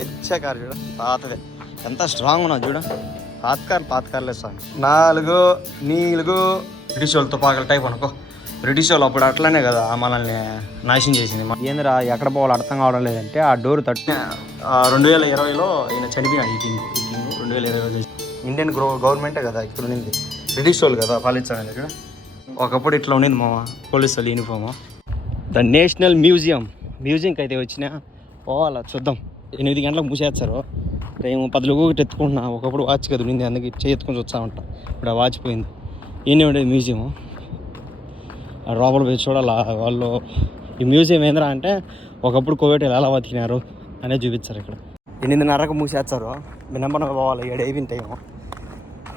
హెచ్చే car చూడ పాతదే ఎంత స్ట్రాంగ్ ఉన్నావు చూడ. పాత కార్ పాత కార్లే నాలుగు నీలుగు. బ్రిటిష్ వాళ్ళు తుపాకుల టైప్ అనుకో. బ్రిటిష్ వాళ్ళు అప్పుడు అట్లనే కదా మనల్ని నాశనం చేసింది. మ- ఏందిరా ఎక్కడ పోవాలో అర్థం కావడం లేదంటే ఆ డోర్ తట్టు రెండు వేల ఇరవైలో ఈయన చనిపోయినాడు ఈ కింగ్ ఈ కింగ్ రెండు వేల ఇరవై ఇండియన్ గ్రో గవర్నమెంటే కదా ఇక్కడ ఉండింది బ్రిటిష్ వాళ్ళు కదా పాలించాలి ఇక్కడ. ఒకప్పుడు ఇట్లా ఉండింది మామ పోలీస్ వాళ్ళు యూనిఫామ్ ద నేషనల్ మ్యూజియం మ్యూజియంకి అయితే వచ్చినా పోవాలా చూద్దాం. ఎనిమిది గంటలకు మూసేస్తారు. మేము పదిలోకి ఒకటి ఎత్తుకుంటున్నా. ఒకప్పుడు వాచ్ కదా ఉండింది అందుకే చేయి ఎత్తుకొని వచ్చా ఉంటాం. ఇప్పుడు ఆ వాచ్ పోయింది. ఈయనే ఉండేది మ్యూజియం ఆ లోపల పోయి చూడాలా వాళ్ళు ఈ మ్యూజియం ఏంద్రా అంటే ఒకప్పుడు కోవిడ్ ఎలా బతికినారు అనేది చూపించారు ఇక్కడ. ఎనిమిదిన్నరకు మూసేస్తారు. వినంబన పోవాలి ఏడు అయిపోయిన టైం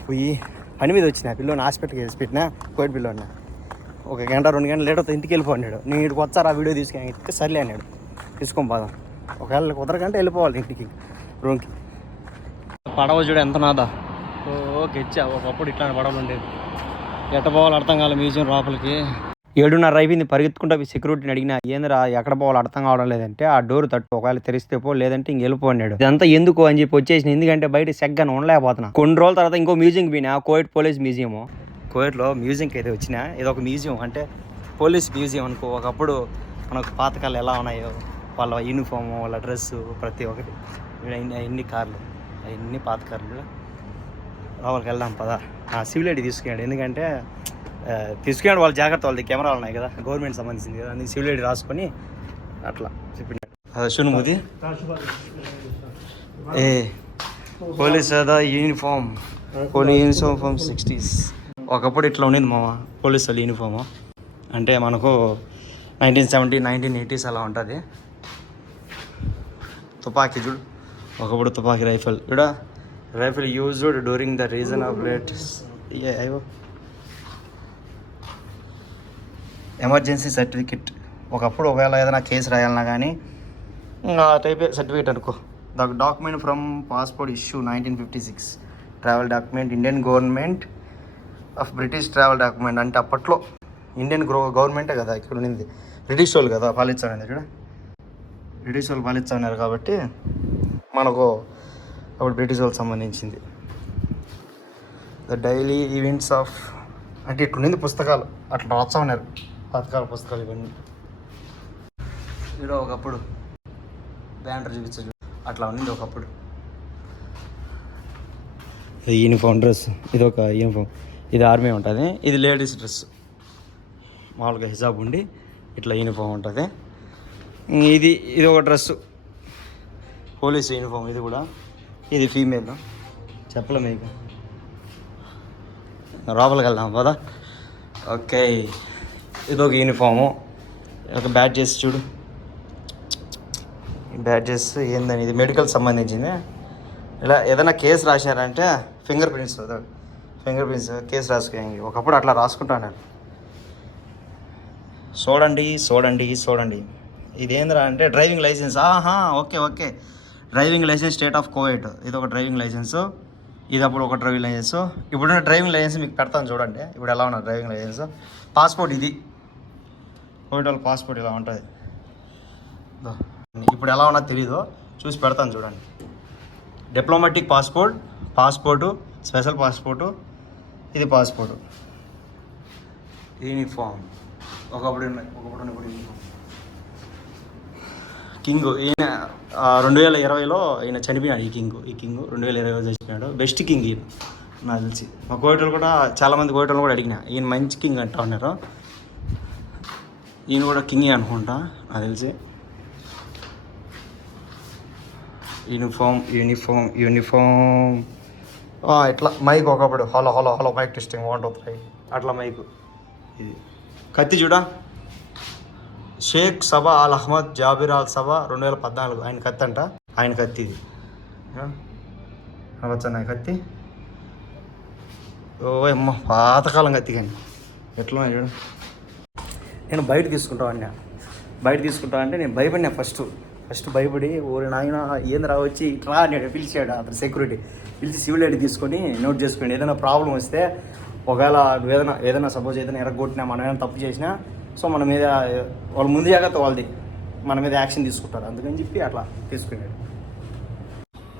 పోయి పని మీద వచ్చిన పిల్లోని హాస్పిటల్కి వేసి పెట్టినా కోవిడ్ పిల్లోని ఒక గంట రెండు గంటలు లేట్ అవుతుంది ఇంటికి వెళ్ళిపోయినాడు. నేను ఇక్కడికి వచ్చారు ఆ వీడియో తీసుకుని సర్లే అన్నాడు. తీసుకొని పోదాం. ఒకవేళ కుదరకంటే వెళ్ళిపోవాలి ఇంటికి రూమ్కి. పడవ చూడు ఎంత నాదా? Okay gotcha. ఒకప్పుడు ఇట్లాంటి పడవలు ఉండేది ఎట్ట పోవాలి అర్థం కాలేదు మ్యూజియం లోపలికి. ఏడున్నర అయిపోయింది పరిగెత్తుకుంటా సెక్యూరిటీని అడిగినా ఏందిరా ఎక్కడ పోవాలి అర్థం కావడం లేదంటే ఆ డోర్ తట్టు ఒకవేళ తెరిస్తే పో లేదంటే ఇంక వెళ్ళిపోయాడు ఇదంతా ఎందుకు అని చెప్పి వచ్చేసిన ఎందుకంటే బయట సెగ్గా ఉండలేకపోతున్నా. కొన్ని రోజుల తర్వాత ఇంకో మ్యూజియం పోయినా కోవిడ్ పోలీస్ మ్యూజియం కోవిడ్లో మ్యూజియంకి అయితే వచ్చిన ఇది ఒక మ్యూజియం. అంటే పోలీస్ మ్యూజియం అనుకో ఒకప్పుడు మనకు పాతకాలు ఎలా ఉన్నాయో వాళ్ళ యూనిఫామ్ వాళ్ళ డ్రెస్ ప్రతి ఒక్కటి. ఎన్ని కార్లు అవన్నీ పాత కార్లు లోపలికి వెళ్దాం పదా. సివిల్ ఐడి తీసుకున్నాడు. ఎందుకంటే తీసుకున్నాడు వాళ్ళ జాగ్రత్త వాళ్ళది కెమెరాలు ఉన్నాయి కదా. గవర్నమెంట్ సంబంధించింది కదా. అందుకే సివిల్ ఐడి రాసుకొని అట్లా చెప్పినాడు అదే షునుముది ఏ పోలీస్ అదా యూనిఫామ్ పోలీస్ యూనిఫామ్ సిక్స్టీస్ ఒకప్పుడు ఇట్లా ఉండేది మామ పోలీస్ వాళ్ళ యూనిఫామ్ అంటే మనకు నైన్టీన్ సెవెంటీ నైన్టీన్ ఎయిటీస్ అలా ఉంటుంది. తుపాకీ చూడు. ఒకప్పుడు తుపాకీ రైఫిల్. చూడ? Rifle used during the reason of late అయ్యో. ఎమర్జెన్సీ సర్టిఫికెట్ ఒకప్పుడు ఒకవేళ ఏదైనా కేసు రాయాలన్నా కానీ ఆ టైప్ సర్టిఫికేట్ అనుకో. The document from passport issue nineteen fifty six travel document Indian government of British travel document అంటే అప్పట్లో ఇండియన్ గ్రో గవర్నమెంటే కదా ఇక్కడ ఉండింది బ్రిటిష్ వాళ్ళు కదా పాలించాలి ఇక్కడ బ్రిటిష్ వాళ్ళు పాలించారు కాబట్టి మనకు అప్పుడు బ్రిటిష్ వాళ్ళకి సంబంధించింది. ద డైలీ ఈవెంట్స్ ఆఫ్ అంటే ఇట్లుండింది పుస్తకాలు. అట్లా రాస్తా ఉన్నారు పాతకాల పుస్తకాలు ఇవన్నీ. ఇక్కడ ఒకప్పుడు బ్యానర్ చూపించు అట్లా ఉంది ఒకప్పుడు. ఇది యూనిఫామ్ డ్రెస్ ఇది ఒక యూనిఫామ్ ఇది ఆర్మీ ఉంటుంది. ఇది లేడీస్ డ్రెస్ మామూలుగా హిజాబ్ ఉండి ఇట్లా యూనిఫామ్ ఉంటుంది. ఇది ఇది ఒక డ్రెస్సు పోలీస్ యూనిఫామ్ ఇది కూడా. ఇది ఫీమేల్. చెప్పలే మీకు లోపలికి వెళ్దాం కదా ఓకే. ఇది ఒక యూనిఫాము ఒక బ్యాడ్జెస్ చూడు. బ్యాట్ బ్యాడ్జెస్ ఏందని ఇది మెడికల్ సంబంధించింది. ఇలా ఏదైనా కేసు రాశారంటే finger prints finger prints case రాసుకుని ఒకప్పుడు అట్లా రాసుకుంటాను చూడండి చూడండి చూడండి ఇదేంద్రా అంటే డ్రైవింగ్ లైసెన్స్. ఆహా okay okay. Driving licence state of Kuwait ఇది ఒక డ్రైవింగ్ లైసెన్స్. ఇది అప్పుడు ఒక డ్రైవింగ్ లైసెన్స్. ఇప్పుడున్న డ్రైవింగ్ లైసెన్స్ మీకు పెడతాను చూడండి. ఇప్పుడు ఎలా ఉన్నా డ్రైవింగ్ లైసెన్స్. పాస్పోర్ట్ ఇది. కోవిడ్ వాళ్ళ పాస్పోర్ట్ ఇలా ఉంటుంది. ఇప్పుడు ఎలా ఉన్నా తెలీదు. చూసి పెడతాను చూడండి. Diplomatic passport passport special passport ఇది పాస్పోర్టు యూనిఫామ్ ఒకప్పుడు ఒకప్పుడు ఇప్పుడు యూనిఫామ్ కింగ్. ఈయన రెండు వేల ఇరవైలో ఈయన చనిపోయాడు ఈ కింగ్. ఈ కింగ్ రెండు వేల ఇరవై చనిపోయాడు బెస్ట్ కింగ్ ఈయన. నాకు తెలిసి. మా కోయటోళ్ళు కూడా చాలామంది కోయటోళ్ళు కూడా అడిగిన ఈయన మంచి కింగ్ అంటా ఉన్నారు ఈయన కూడా కింగే అనుకుంటా నాకు తెలిసి. Uniform uniform uniform. ఇట్లా. మైక్ ఒకప్పుడు. Hello hello hello mic testing. One two three. అట్లా మైక్. ఇది. కత్తి చూడా? షేక్ సభా అల్ అహ్మద్ జాబిర్ అల్ సభా రెండు వేల పద్నాలుగు. ఆయన కత్తి అంట ఆయన కత్తి ఇది. వచ్చాను ఆయన కత్తి. ఓ అమ్మ పాతకాలం కత్తి కానీ. ఎట్లా చూడు. నేను బయట తీసుకుంటా బయట తీసుకుంటా అంటే నేను భయపడినా ఫస్ట్ ఫస్ట్ భయపడి ఓరి నాయన ఏంద్రా వచ్చి ఇట్లా? నేను పిలిచాడు అతను సెక్యూరిటీ పిలిచి సివిల్ ఐడి తీసుకొని నోట్ చేసుకోండి. ఏదైనా ప్రాబ్లం వస్తే ఒకవేళ ఏదైనా ఏదైనా సపోజ్ ఏదైనా ఎరగొట్టినా మనం ఏదైనా తప్పు చేసినా సో మన మీద వాళ్ళు ముందు జాగ్రత్త వాళ్ళది. మన మీద యాక్షన్ తీసుకుంటారు. అందుకని చెప్పి అట్లా తీసుకున్నాడు.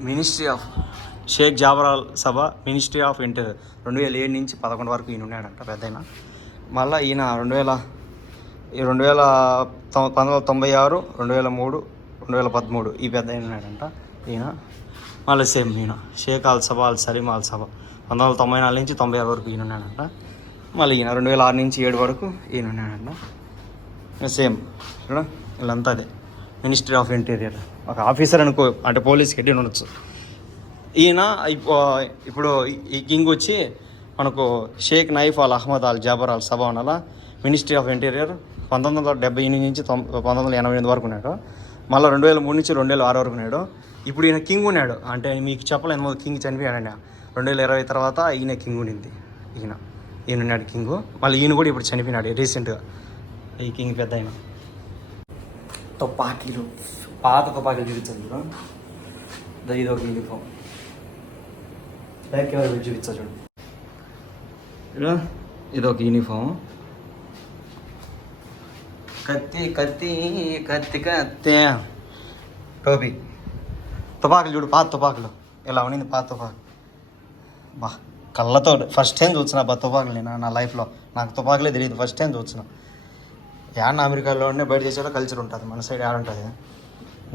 Ministry of Sheikh జాబరాల్ Sabha ministry of interior రెండు వేల ఏడు నుంచి పదకొండు వరకు ఈయన ఉన్నాడంట పెద్దయిన. మళ్ళీ ఈయన రెండు వేల ఈ రెండు వేల పంతొమ్మిది వందల తొంభై ఆరు రెండు వేల మూడు రెండు వేల పదమూడు ఈ పెద్ద ఉన్నాడంట ఈయన. మళ్ళీ సేమ్ ఈయన. షేక్ అల్ సభ అల్ సలీం అల్ సభ. పంతొమ్మిది వందల తొంభై నాలుగు నుంచి తొంభై ఆరు వరకు ఈయన ఉన్నాడంట. మళ్ళీ ఈయన రెండు వేల ఆరు నుంచి ఏడు వరకు ఈయన ఉన్నాడంట. సేమ్. వీళ్ళంతా అదే. Ministry of interior. ఒక ఆఫీసర్ అనుకో అంటే పోలీస్కి హెడ్ ఉండొచ్చు. ఈయన ఇప్పుడు ఈ కింగ్ వచ్చి మనకు Sheikh Nawaf Al Ahmad Al Jaber Al Sabah అనాల ministry of interior పంతొమ్మిది వందల డెబ్బై ఎనిమిది నుంచి తొం పంతొమ్మిది వందల ఎనభై ఎనిమిది వరకు ఉన్నాడు. మళ్ళీ రెండు వేల మూడు నుంచి రెండు వేల ఆరు వరకు ఉన్నాడు. ఇప్పుడు ఈయన కింగ్ ఉన్నాడు. అంటే మీకు చెప్పలేదు కింగ్ చనిపోయాడు ఆయన రెండు వేల ఇరవై తర్వాత ఈయన కింగ్ ఉండింది. ఈయన. ఈయన ఉన్నాడు కింగ్ మళ్ళీ ఈయన కూడా ఇప్పుడు చనిపోయినాడు రీసెంట్గా ఈ కింగ్ పెద్ద ఆయన తుపాకీలు పాత తుపాకీలు చూపించాను చూడు. ఇది ఒక యూనిఫామ్ బ్యాక్ పెట్టి చూపించా చూడు. ఇది ఒక యూనిఫామ్ కత్తి కత్తి కత్తి కత్తి. టోపీ. తుపాకులు చూడు పాత తుపాకులు ఇలా ఉండింది పాత తుపాకు బా. కళ్ళతో ఫస్ట్ టైం చూసిన బా తుపాకులు నేను నా లైఫ్లో. నాకు తుపాకులే తెలియదు ఫస్ట్ టైం చూసిన. యాన్న అమెరికాలో ఉండే బయట చేసేలో కల్చర్ ఉంటుంది మన సైడ్ యాడ్ ఉంటుంది.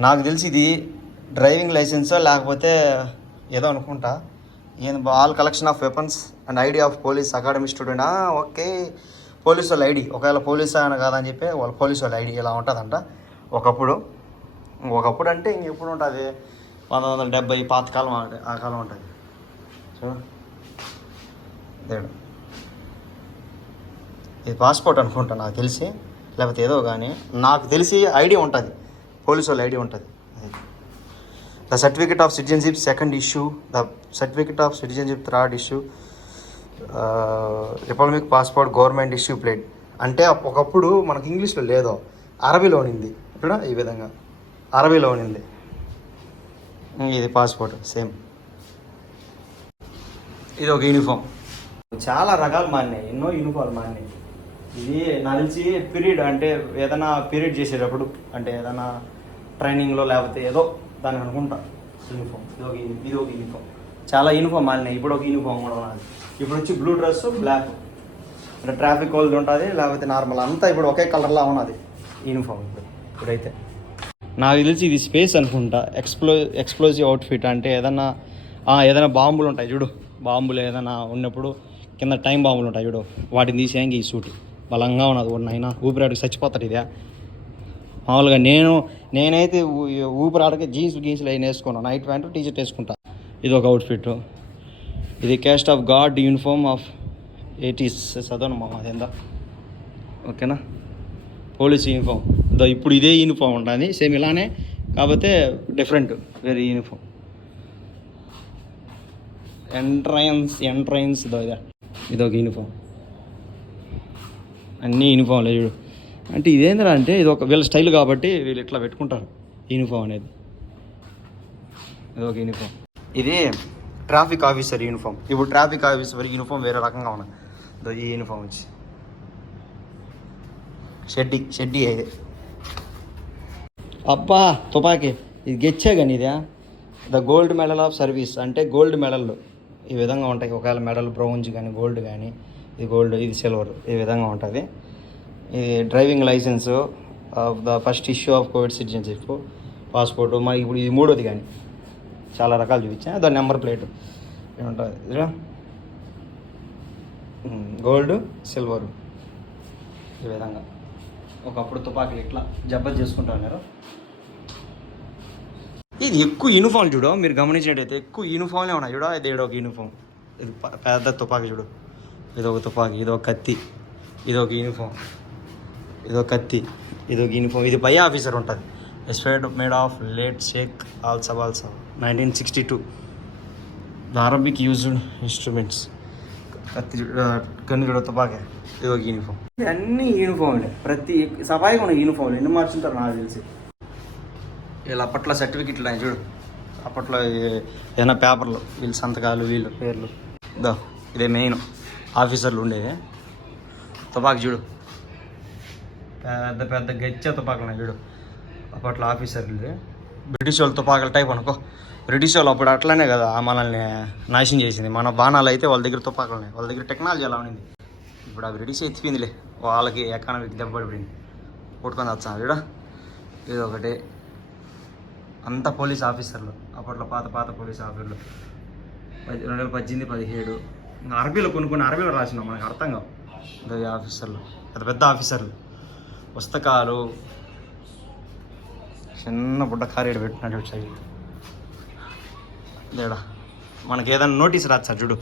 నాకు తెలిసి ఇది డ్రైవింగ్ లైసెన్సో లేకపోతే ఏదో అనుకుంటా. ఈయన all collection of weapons and ID of police academy student okay. Police వాళ్ళ ఐడి ఒకవేళ పోలీస్ ఆయన కాదని చెప్పి వాళ్ళ పోలీస్ వాళ్ళ ఐడి ఇలా ఉంటుందంట. ఒకప్పుడు ఒకప్పుడు అంటే ఇంకెప్పుడు ఉంటుంది? పంతొమ్మిది వందల డెబ్బై పాతకాలం ఆ- ఆ కాలం ఉంటుంది. చూడు. తేడా ఇది పాస్పోర్ట్ అనుకుంటా నాకు తెలిసి. లేకపోతే ఏదో కానీ నాకు తెలిసి ఐడి ఉంటుంది. పోలీసు వాళ్ళ ఐడి ఉంటుంది. The certificate of citizenship second issue the certificate of citizenship third issue republic passport government issue plate అంటే ఒకప్పుడు మనకు ఇంగ్లీష్లో లేదో అరబీలో ఉన్నింది. ఇక్కడ ఈ విధంగా. అరబీలో ఉన్నింది. ఇది పాస్పోర్ట్ సేమ్ ఇది ఒక యూనిఫామ్ చాలా రకాలు మారినాయి ఎన్నో యూనిఫామ్ మారినాయి. ఇది నలిచి తెలిసి పీరియడ్ అంటే ఏదైనా పీరియడ్ చేసేటప్పుడు అంటే ఏదైనా ట్రైనింగ్లో లేకపోతే ఏదో దాన్ని అనుకుంటా యూనిఫామ్ ఇది ఒక ఇది ఒక యూనిఫామ్ చాలా యూనిఫామ్ మారినాయి ఇప్పుడు ఒక యూనిఫామ్ కూడా ఉన్నది. ఇప్పుడు వచ్చి బ్లూ డ్రెస్ బ్లాక్ అంటే ట్రాఫిక్ వాళ్ళది ఉంటుంది లేకపోతే నార్మల్ అంతా ఇప్పుడు ఒకే కలర్లా ఉన్నది యూనిఫామ్ ఇప్పుడు ఇప్పుడైతే. నాకు తెలిసి ఇది స్పేస్ అనుకుంటా ఎక్స్ప్లో ఎక్స్ప్లోజివ్ అవుట్ఫిట్ అంటే ఏదన్నా ఏదైనా బాంబులు ఉంటాయి చూడు. బాంబులు ఏదైనా ఉన్నప్పుడు కింద టైం బాంబులు ఉంటాయి చూడు. వాటిని తీసేయంగా ఈ సూట్. బలంగా ఉన్నది అయినా ఊపిరాడికి చచ్చిపోతాడు ఇదే. మామూలుగా నేను నేనైతే ఊ- ఊపిరాడకి జీన్స్ గీన్స్లు అయిన వేసుకున్నాను నైట్ ప్యాంట్ టీ షర్ట్ వేసుకుంటా. ఇది ఒక అవుట్ఫిట్ ఇది cast of god uniform of eighties చదవను మా అదేందా. ఓకేనా? పోలీస్ యూనిఫామ్ దో ఇప్పుడు ఇదే యూనిఫామ్ ఉంటుంది సేమ్ ఇలానే కాకపోతే డిఫరెంట్ వేరే యూనిఫామ్ ఎంట్రన్స్ ఎంట్రన్స్ దో ఇదే. ఇదొక యూనిఫామ్ అన్నీ యూనిఫామ్లే చూడు. అంటే ఇదేంద్రా అంటే ఇది ఒక వీళ్ళ స్టైల్ కాబట్టి వీళ్ళు ఇట్లా పెట్టుకుంటారు యూనిఫామ్ అనేది. ఇదొక యూనిఫామ్ ఇది ట్రాఫిక్ ఆఫీసర్ యూనిఫామ్ ఇప్పుడు ట్రాఫిక్ ఆఫీసర్ యూనిఫామ్ వేరే రకంగా ఉన్నది. ఇదో ఈ యూనిఫామ్ వచ్చి. షెడ్డి షెడ్డి ఇది? అబ్బా తుపాకీ. ఇది గెచ్చా కానీ ఇదే? The gold medal of service అంటే గోల్డ్ మెడల్. ఈ విధంగా ఉంటాయి. ఒకవేళ మెడల్ బ్రౌన్స్ కానీ గోల్డ్ కానీ ఇది గోల్డ్ ఇది సిల్వర్ ఈ విధంగా ఉంటుంది. ఇది driving licence of the first issue of Kuwait citizenship passport మరి ఇప్పుడు ఇది మూడోది కానీ చాలా రకాలు చూపించాను. దాని నెంబర్ ప్లేట్. ఏముంటుంది గోల్డ్ సిల్వర్. ఈ విధంగా. ఒకప్పుడు తుపాకులు ఇట్లా జబ్బలు చేసుకుంటున్నారు ఇది ఎక్కువ యూనిఫామ్ చూడు మీరు గమనించినట్టయితే ఎక్కువ యూనిఫామ్లే ఉన్నాయి చూడ ఇది ఒక యూనిఫామ్ ఇది పెద్ద తుపాకీ చూడు. ఇది ఒక తుపాకీ ఇది ఒక కత్తి ఇది ఒక యూనిఫామ్ ఇది ఒక కత్తి ఇది ఒక యూనిఫామ్ ఇది పై ఆఫీసర్ ఉంటుంది. Expired made of late Sheikh also also nineteen sixty two the Arabic used instruments కత్తి కన్ను చూడ తుపాకే. ఇది ఒక యూనిఫామ్ అన్ని యూనిఫామ్లే ప్రతి సఫాయిగా ఉన్న యూనిఫామ్లు ఎన్ని మార్చుంటారు నాకు తెలిసి. వీళ్ళు అప్పట్లో సర్టిఫికెట్లు ఉన్నాయి చూడు. అప్పట్లో ఏదైనా పేపర్లు వీళ్ళ సంతకాలు వీళ్ళు పేర్లు. దో ఇదే మెయిన్ ఆఫీసర్లు ఉండేవి తుపాకు చూడు. పెద్ద పెద్ద గచ్చే తుపాకులు ఉన్నాయి చూడు. అప్పట్లో ఆఫీసర్లు బ్రిటిష్ వాళ్ళ తుపాకుల టైప్ అనుకో. బ్రిటిష్ వాళ్ళు అప్పుడు అట్లనే కదా మనల్ని నాశనం చేసింది. మన బాణాలు అయితే వాళ్ళ దగ్గర తుపాకులు ఉన్నాయి. వాళ్ళ దగ్గర టెక్నాలజీ ఎలా ఉంది ఇప్పుడు ఆ బ్రిటిష్ ఎత్తిపోయిందిలే. వాళ్ళకి ఎకానమిక్ దెబ్బ పడిపోయింది. కొట్టుకొని వచ్చాను చూడ. ఇది ఒకటి అంతా పోలీస్ ఆఫీసర్లు. అప్పట్లో పాత పాత పోలీస్ ఆఫీసర్లు. పది రెండు వేల పద్దెనిమిది పదిహేడు. అరబీలో కొన్ని కొన్ని అరబీలో రాసినాం మనకు అర్థం కావు. ఆఫీసర్లు పెద్ద పెద్ద ఆఫీసర్లు. పుస్తకాలు చిన్న బుడ్డ కారేడు పెట్టినట్టు వచ్చాయి. లేడా? మనకి ఏదైనా నోటీస్ రాచ్చా చూడు?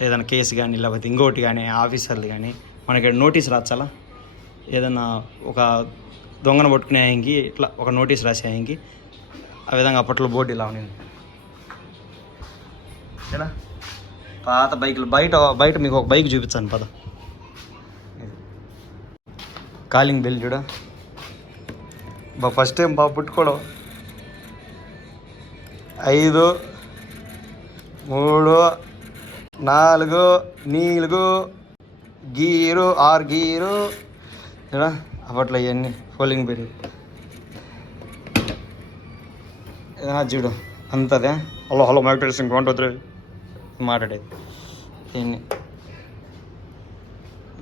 ఏదైనా కేసు కానీ లేకపోతే ఇంకోటి కానీ ఆఫీసర్లు కానీ మనకి నోటీస్ రాచాలా ఏదైనా ఒక దొంగను పట్టుకునే ఆయనకి ఇట్లా ఒక నోటీస్ రాసే ఆయనకి ఆ విధంగా అప్పట్లో బోర్డు ఇలా ఉంది ఏనా? పాత బైకులు బయట బయట మీకు ఒక బైక్ చూపించాను పద. కాలింగ్ బెల్ చూడ. బా ఫస్ట్ టైం బా పుట్టుకోవడం. ఐదు మూడు నాలుగు నీలుగు గీరు ఆరు గీరు. ఏడా అప్పట్లో ఇవన్నీ ఫోలింగ్ బెల్ చూడు అంతదే hello hello mic testing one two three మాట్లాడేది దీన్ని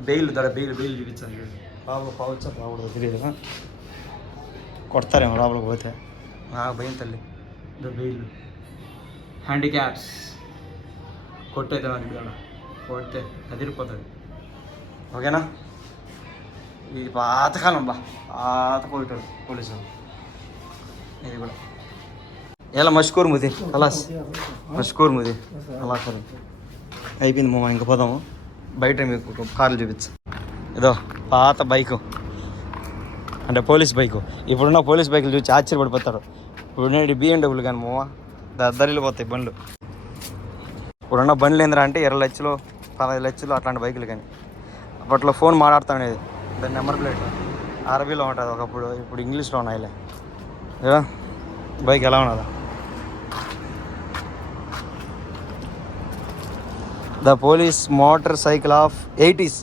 బెయిల్ ధర బెయిల్ బెయిల్ చూపించాను చూడు లోపల పోవచ్చా రాకూడదు తెలియదు కొడతారేమో లోపలికి పోతే నాకు భయం తల్లి ద బెయిల్ హ్యాండిక్యాప్స్ కొట్టయితే నాకు ఇక్కడ కొడితే అదిరిపోతుంది ఓకేనా ఇది పాతకాలం బా పాత పోయేటోడు పోలీసు వాళ్ళు. ఇది కూడా ఎలా మష్కూర్ ముది అలాస్ మష్కూర్ ముది అలా సరే అయిపోయింది మామ ఇంక పోదాము బయట మీకు కార్లు చూపించు ఇదో పాత బైకు అంటే పోలీస్ బైకు ఇప్పుడున్న పోలీస్ బైకులు చూసి ఆశ్చర్యపడిపోతారు. ఇప్పుడు నేను బిఎండబ్ల్యూ కానీ మామ దద్దరిల్లు పోతాయి బండ్లు. ఇప్పుడున్న బండ్లు ఏంద్రా అంటే ఇరవై లక్షలు పదహైదు లక్షలు అట్లాంటి బైకులు కానీ అప్పట్లో ఫోన్ మాట్లాడుతామనేది దాని నెంబర్ ప్లేట్. అరబీలో ఉంటుంది ఒకప్పుడు ఇప్పుడు ఇంగ్లీష్లో ఉన్నాయిలే. బైక్ ఎలా ఉన్నదా. The police motorcycle of eighties.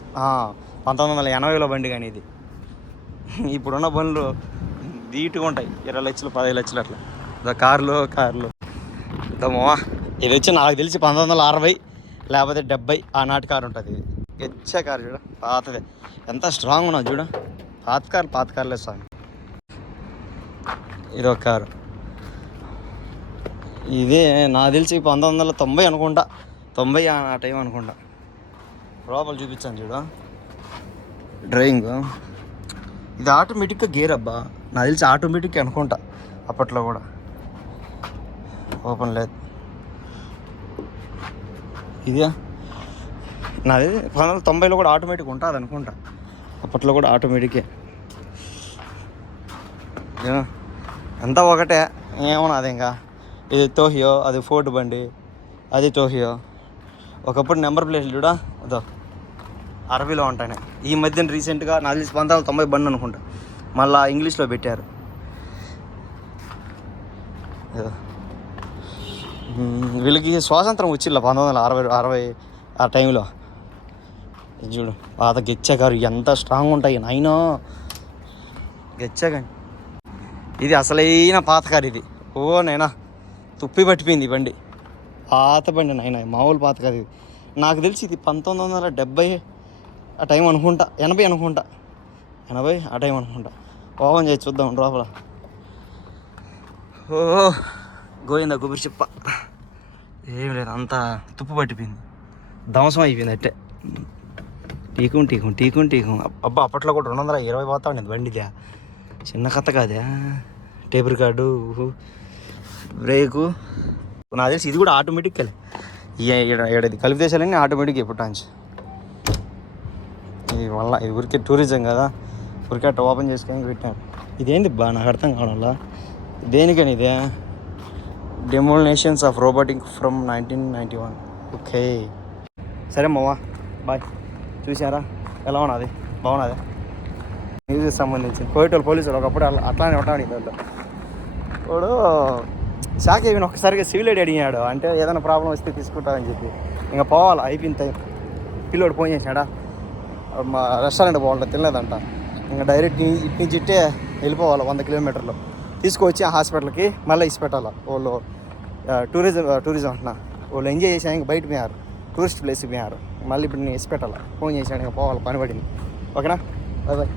పంతొమ్మిది వందల ఎనభైలో బండి కానీ ఇది. ఇప్పుడున్న బండ్లు ధీటుగా ఉంటాయి. ఇరవై లక్షలు పదహైదు లక్షలు అట్లా. ద కార్లు కార్లు. ఇదమ్మా ఇది వచ్చి నాకు తెలిసి పంతొమ్మిది వందల అరవై లేకపోతే డెబ్బై ఆనాటి కారు ఉంటుంది. ఇది గెచ్చే కారు చూడ పాతదే. ఎంత స్ట్రాంగ్ ఉన్నా చూడ. పాత కారు పాత కార్లే స్వామి. ఇది ఒక కారు. ఇదే నాకు తెలిసి పంతొమ్మిది వందల తొంభై అనుకుంటా. తొంభై ఆ టైం అనుకుంటా. లోపల చూపించాను చూడు. డ్రైవింగ్ ఇది ఆటోమేటిక్గా గేర్ అబ్బా. నాకు తెలిసి ఆటోమేటిక్ అనుకుంటా అప్పట్లో కూడా. ఓపెన్ లేదు. ఇదే నాది పంతొమ్మిది వందల తొంభైలో కూడా ఆటోమేటిక్ ఉంటుంది అనుకుంటా. అప్పట్లో కూడా ఆటోమేటికే ఏమో, అంతా ఒకటే. ఏమన్నా అది ఇంకా. ఇది టోహియో అది ఫోర్డ్ బండి. అది టోహియో ఒకప్పుడు నెంబర్ ప్లేట్లు చూడా? అదో. అరవీలో ఉంటాయి ఈ మధ్యన రీసెంట్గా నాకు తెలిసి పంతొమ్మిది వందల తొంభై బండి అనుకుంటా. మళ్ళీ ఇంగ్లీష్లో పెట్టారు. ఏదో. వీళ్ళకి స్వాతంత్రం వచ్చిల్ల పంతొమ్మిది వందల అరవై అరవై ఆ టైంలో. చూడు పాత గెచ్చగారు ఎంత స్ట్రాంగ్ ఉంటాయి నైనా గెచ్చగా ఇది అసలైన పాతకారు ఇది. ఓ నైనా తుప్పి పట్టిపోయింది ఈ బండి. పాత బండి నాయన మామూలు పాత కాదు ఇది. నాకు తెలిసి ఇది పంతొమ్మిది వందల డెబ్బై ఆ టైం అనుకుంటా ఎనభై అనుకుంటా. ఎనభై ఆ టైం అనుకుంటా. ఓపెన్ చేసి చూద్దాం లోపల. ఓ గోయిందా గుబిరి చెప్ప. ఏం లేదు అంతా తుప్పు పట్టిపోయింది. ధ్వంసం అయిపోయింది అట్టే. టీకుం టీకుం టీకుం టీకుం అబ్బా అప్పట్లో కూడా రెండు వందల ఇరవై పోతా ఉండేది బండిదే చిన్న కథ కాదే. Table card brake. నాకు తెలిసి ఇది కూడా ఆటోమేటిక్ ఏడది కలిపి దేశాలన్నీ ఆటోమేటిక్ ఎప్పుటాంచి ఇది వల్ల ఇది ఊరికే టూరిజం కదా. ఊరికే అట్ట ఓపెన్ చేసుకొని పెట్టాను ఇదేంది బా నాకు అర్థం కావడంలా? దేనికని ఇదే? Demonstrations of robotic from nineteen ninety one okay. సరే మావా బాయ్. చూసారా ఎలా ఉన్నది? బాగున్నది? న్యూస్కి సంబంధించి కోయటోళ్ళు పోలీసులు ఒకప్పుడు అట్లానే ఉంటాడు వాళ్ళు షాక్ అయిపోయిన ఒక్కసారిగా సివిల్ ఐడి అడిగాడు అంటే ఏదైనా ప్రాబ్లం వస్తే తీసుకుంటామని చెప్పి. ఇంకా పోవాలి అయిపోయింది టైం. పిల్లోడు ఫోన్ చేసినాడా? మా రెస్టారెంట్ బాగుంటుంది తినలేదంట. ఇంకా డైరెక్ట్ ఇటు నుంచి ఇట్టే వెళ్ళిపోవాలి వంద కిలోమీటర్లు. తీసుకొచ్చి ఆ హాస్పిటల్కి మళ్ళీ ఇసి పెట్టాలి. వాళ్ళు టూరిజం టూరిజం అంటున్నా. వాళ్ళు ఎంజాయ్ చేసాక బయట పోయారు టూరిస్ట్ ప్లేస్కి పోయారు మళ్ళీ ఇప్పుడు నేను వేసి పెట్టాలి. ఫోన్ చేశాను ఇంకా పోవాలి పని పడింది. ఓకేనా? Bye bye